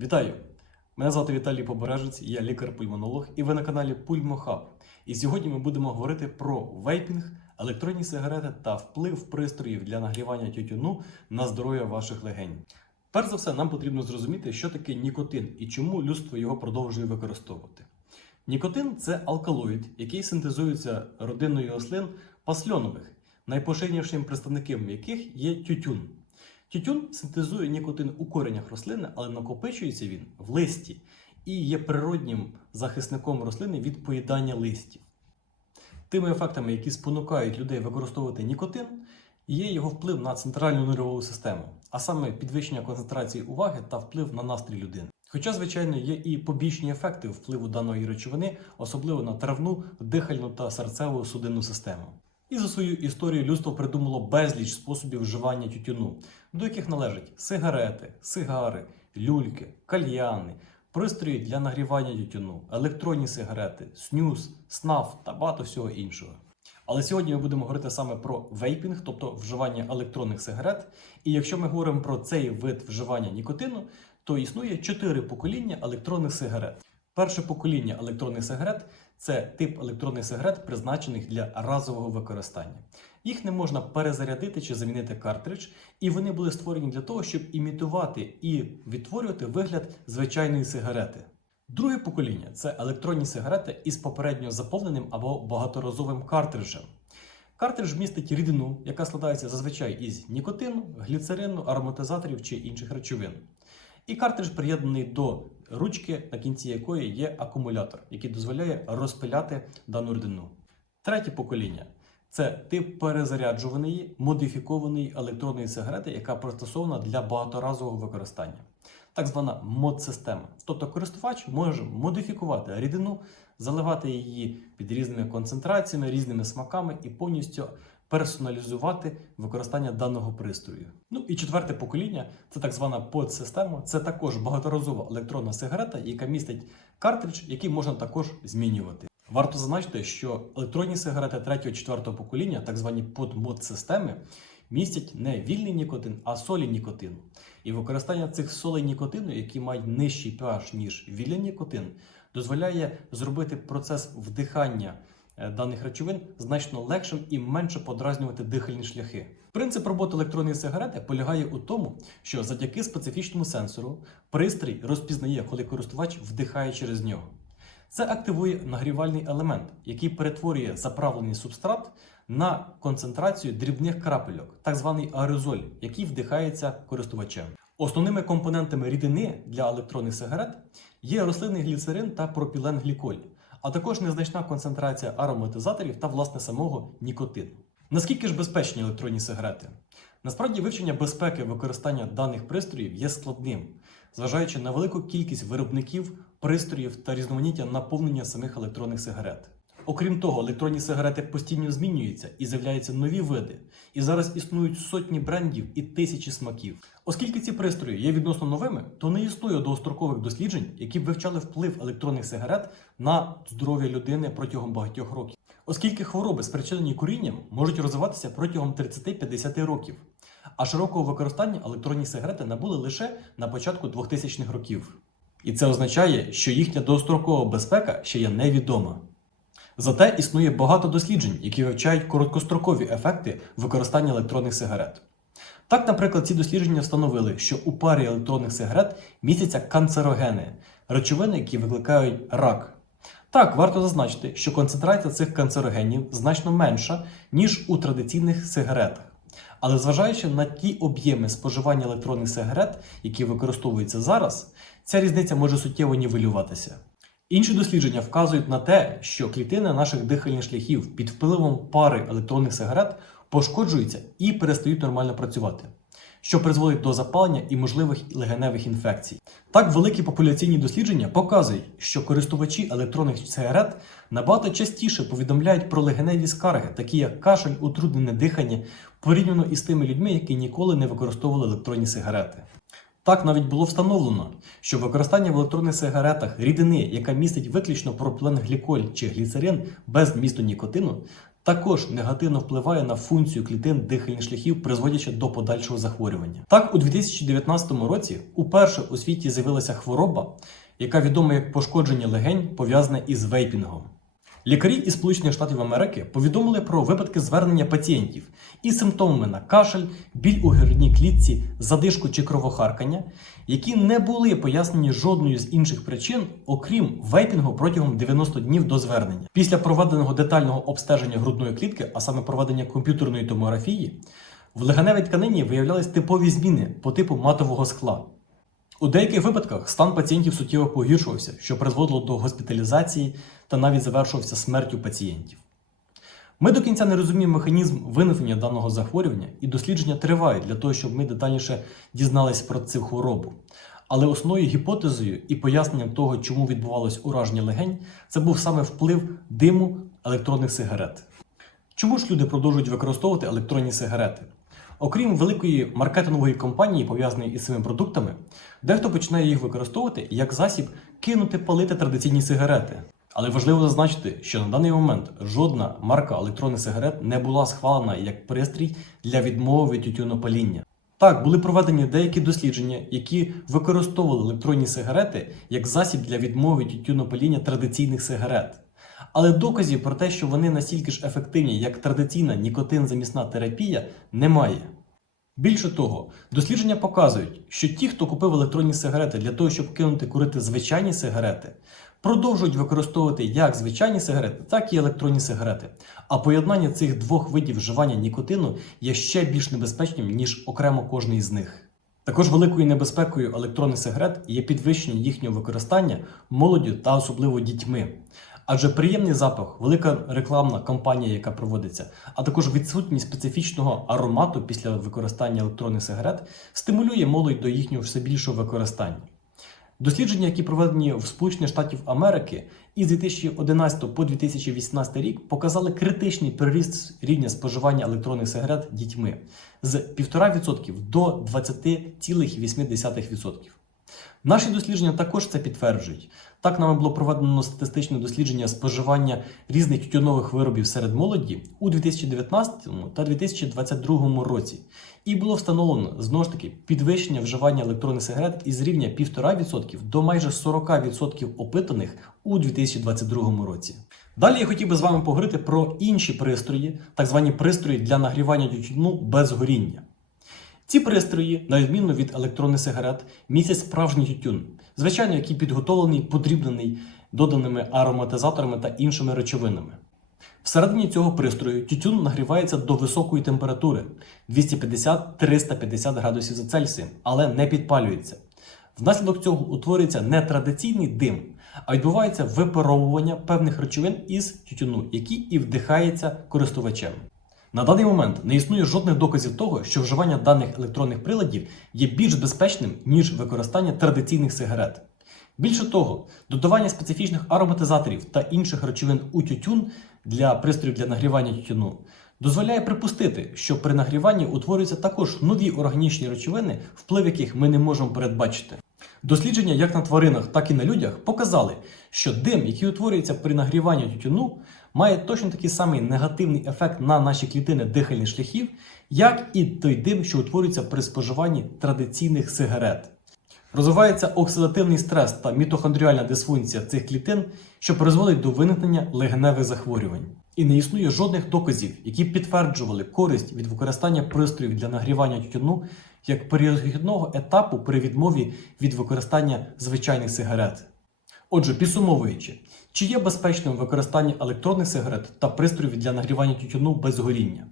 Вітаю! Мене звати Віталій Побережець, я лікар-пульмонолог, і ви на каналі Пульмохаб. І сьогодні ми будемо говорити про вейпінг, електронні сигарети та вплив пристроїв для нагрівання тютюну на здоров'я ваших легень. Перш за все, нам потрібно зрозуміти, що таке нікотин і чому людство його продовжує використовувати. Нікотин це алкалоїд, який синтезується родиною рослин пасльонових, найпоширенішим представником яких є тютюн. Тютюн синтезує нікотин у коренях рослини, але накопичується він в листі і є природнім захисником рослини від поїдання листів. Тими ефектами, які спонукають людей використовувати нікотин, є його вплив на центральну нервову систему, а саме підвищення концентрації уваги та вплив на настрій людини. Хоча, звичайно, є і побічні ефекти впливу даної речовини, особливо на травну, дихальну та серцеву судинну систему. І за свою історію людство придумало безліч способів вживання тютюну, до яких належать сигарети, сигари, люльки, кальяни, пристрої для нагрівання тютюну, електронні сигарети, снюс, снаф та багато всього іншого. Але сьогодні ми будемо говорити саме про вейпінг, тобто вживання електронних сигарет. І якщо ми говоримо про цей вид вживання нікотину, то існує чотири покоління електронних сигарет. Перше покоління електронних сигарет це тип електронних сигарет, призначених для разового використання. Їх не можна перезарядити чи замінити картридж, і вони були створені для того, щоб імітувати і відтворювати вигляд звичайної сигарети. Друге покоління це електронні сигарети із попередньо заповненим або багаторазовим картриджем. Картридж містить рідину, яка складається зазвичай із нікотину, гліцерину, ароматизаторів чи інших речовин. І картридж приєднаний до ручки, на кінці якої є акумулятор, який дозволяє розпиляти дану рідину. Третє покоління це тип перезаряджуваної модифікованої електронної сигарети, яка пристосована для багаторазового використання. Так звана мод-система. Тобто користувач може модифікувати рідину, заливати її під різними концентраціями, різними смаками і повністю персоналізувати використання даного пристрою. Ну і четверте покоління це так звана подсистема. Це також багаторазова електронна сигарета, яка містить картридж, який можна також змінювати. Варто зазначити, що електронні сигарети 3-4 покоління, так звані подмод-системи, містять не вільний нікотин, а солі нікотину. І використання цих солей нікотину, які мають нижчий pH, ніж вільний нікотин, дозволяє зробити процес вдихання даних речовин значно легшим і менше подразнювати дихальні шляхи. Принцип роботи електронної сигарети полягає у тому, що завдяки специфічному сенсору пристрій розпізнає, коли користувач вдихає через нього. Це активує нагрівальний елемент, який перетворює заправлений субстрат на концентрацію дрібних крапельок, так званий аерозоль, який вдихається користувачем. Основними компонентами рідини для електронних сигарет є рослинний гліцерин та пропіленгліколь, а також незначна концентрація ароматизаторів та власне самого нікотину. Наскільки ж безпечні електронні сигарети? Насправді вивчення безпеки використання даних пристроїв є складним, зважаючи на велику кількість виробників, пристроїв та різноманіття наповнення самих електронних сигарет. Окрім того, електронні сигарети постійно змінюються і з'являються нові види. І зараз існують сотні брендів і тисячі смаків. Оскільки ці пристрої є відносно новими, то не існує довгострокових досліджень, які б вивчали вплив електронних сигарет на здоров'я людини протягом багатьох років. Оскільки хвороби, спричинені курінням, можуть розвиватися протягом 30-50 років, а широкого використання електронні сигарети набули лише на початку 2000-х років. І це означає, що їхня довгострокова безпека ще є невідома. Зате існує багато досліджень, які вивчають короткострокові ефекти використання електронних сигарет. Так, наприклад, ці дослідження встановили, що у парі електронних сигарет містяться канцерогени, речовини, які викликають рак. Так, варто зазначити, що концентрація цих канцерогенів значно менша, ніж у традиційних сигаретах. Але зважаючи на ті об'єми споживання електронних сигарет, які використовуються зараз, ця різниця може суттєво нівелюватися. Інші дослідження вказують на те, що клітини наших дихальних шляхів під впливом пари електронних сигарет пошкоджуються і перестають нормально працювати, що призводить до запалення і можливих легеневих інфекцій. Так, великі популяційні дослідження показують, що користувачі електронних сигарет набагато частіше повідомляють про легеневі скарги, такі як кашель, утруднене дихання, порівняно із тими людьми, які ніколи не використовували електронні сигарети. Так навіть було встановлено, що використання в електронних сигаретах рідини, яка містить виключно пропіленгліколь чи гліцерин без вмісту нікотину, також негативно впливає на функцію клітин дихальних шляхів, призводячи до подальшого захворювання. Так, у 2019 році уперше у світі з'явилася хвороба, яка відома як пошкодження легень, пов'язане із вейпінгом. Лікарі із Сполучених Штатів Америки повідомили про випадки звернення пацієнтів із симптомами на кашель, біль у грудній клітці, задишку чи кровохаркання, які не були пояснені жодною з інших причин, окрім вейпінгу протягом 90 днів до звернення. Після проведеного детального обстеження грудної клітки, а саме проведення комп'ютерної томографії, в легеневій тканині виявлялись типові зміни по типу матового скла. У деяких випадках стан пацієнтів суттєво погіршувався, що призводило до госпіталізації та навіть завершувався смертю пацієнтів. Ми до кінця не розуміємо механізм виникнення даного захворювання, і дослідження тривають для того, щоб ми детальніше дізналися про цю хворобу. Але основною гіпотезою і поясненням того, чому відбувалось ураження легень, це був саме вплив диму електронних сигарет. Чому ж люди продовжують використовувати електронні сигарети? Окрім великої маркетингової кампанії, пов'язаної із цими продуктами, дехто починає їх використовувати як засіб кинути палити традиційні сигарети. Але важливо зазначити, що на даний момент жодна марка електронних сигарет не була схвалена як пристрій для відмови від тютюнопаління. Так, були проведені деякі дослідження, які використовували електронні сигарети як засіб для відмови від тютюнопаління традиційних сигарет. Але доказів про те, що вони настільки ж ефективні, як традиційна нікотин-замісна терапія, немає. Більше того, дослідження показують, що ті, хто купив електронні сигарети для того, щоб кинути курити звичайні сигарети, продовжують використовувати як звичайні сигарети, так і електронні сигарети. А поєднання цих двох видів вживання нікотину є ще більш небезпечним, ніж окремо кожний з них. Також великою небезпекою електронних сигарет є підвищення їхнього використання молоддю та особливо дітьми. Адже приємний запах, велика рекламна кампанія, яка проводиться, а також відсутність специфічного аромату після використання електронних сигарет стимулює молодь до їхнього все більшого використання. Дослідження, які проведені в Сполучених Штатів Америки із 2011 по 2018 рік, показали критичний приріст рівня споживання електронних сигарет дітьми з 1,5% до 20,8%. Наші дослідження також це підтверджують. Так нами було проведено статистичне дослідження споживання різних тютюнових виробів серед молоді у 2019 та 2022 році. І було встановлено знову ж таки підвищення вживання електронних сигарет із рівня 1,5% до майже 40% опитаних у 2022 році. Далі я хотів би з вами поговорити про інші пристрої, так звані пристрої для нагрівання тютюну без горіння. Ці пристрої, на відміну від електронних сигарет, містять справжній тютюн, звичайно, який підготовлений, подрібнений доданими ароматизаторами та іншими речовинами. Всередині цього пристрою тютюн нагрівається до високої температури 250-350 градусів за Цельсієм, але не підпалюється. Внаслідок цього утворюється не традиційний дим, а відбувається випаровування певних речовин із тютюну, який і вдихається користувачем. На даний момент не існує жодних доказів того, що вживання даних електронних приладів є більш безпечним, ніж використання традиційних сигарет. Більше того, додавання специфічних ароматизаторів та інших речовин у тютюн для пристроїв для нагрівання тютюну дозволяє припустити, що при нагріванні утворюються також нові органічні речовини, вплив яких ми не можемо передбачити. Дослідження як на тваринах, так і на людях показали, що дим, який утворюється при нагріванні тютюну, має точно такий самий негативний ефект на наші клітини дихальних шляхів, як і той дим, що утворюється при споживанні традиційних сигарет. Розвивається оксидативний стрес та мітохондріальна дисфункція цих клітин, що призводить до виникнення легеневих захворювань. І не існує жодних доказів, які підтверджували користь від використання пристроїв для нагрівання тютюну як перехідного етапу при відмові від використання звичайних сигарет. Отже, підсумовуючи, чи є безпечним використання електронних сигарет та пристроїв для нагрівання тютюну без горіння?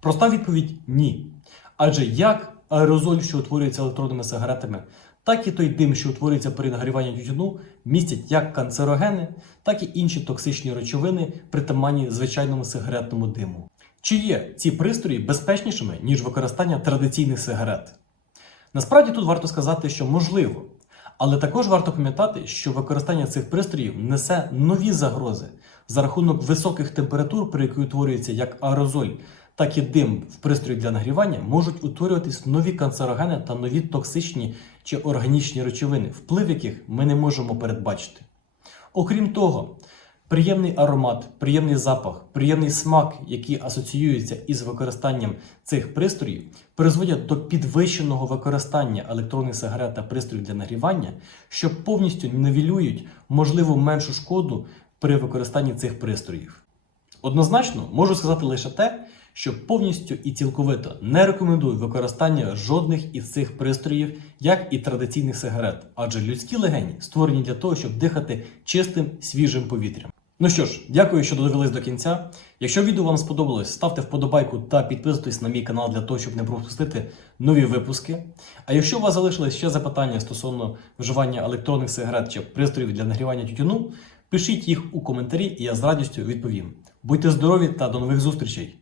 Проста відповідь ні. Адже як аерозоль, що утворюється електронними сигаретами, так і той дим, що утворюється при нагріванні тютюну, містять як канцерогени, так і інші токсичні речовини, притаманні звичайному сигаретному диму. Чи є ці пристрої безпечнішими, ніж використання традиційних сигарет? Насправді тут варто сказати, що можливо, але також варто пам'ятати, що використання цих пристроїв несе нові загрози за рахунок високих температур, при яких утворюється як аерозоль, так і дим в пристрої для нагрівання, можуть утворюватись нові канцерогени та нові токсичні чи органічні речовини, вплив яких ми не можемо передбачити. Окрім того, Приємний аромат, приємний запах, приємний смак, які асоціюються із використанням цих пристроїв, призводять до підвищеного використання електронних сигарет та пристроїв для нагрівання, що повністю нівелюють можливу меншу шкоду при використанні цих пристроїв. Однозначно можу сказати лише те, що повністю і цілковито не рекомендую використання жодних із цих пристроїв, як і традиційних сигарет, адже людські легені створені для того, щоб дихати чистим свіжим повітрям. Ну що ж, дякую, що додивились до кінця. Якщо відео вам сподобалось, ставте вподобайку та підписуйтесь на мій канал для того, щоб не пропустити нові випуски. А якщо у вас залишились ще запитання стосовно вживання електронних сигарет чи пристроїв для нагрівання тютюну, пишіть їх у коментарі, і я з радістю відповім. Будьте здорові та до нових зустрічей!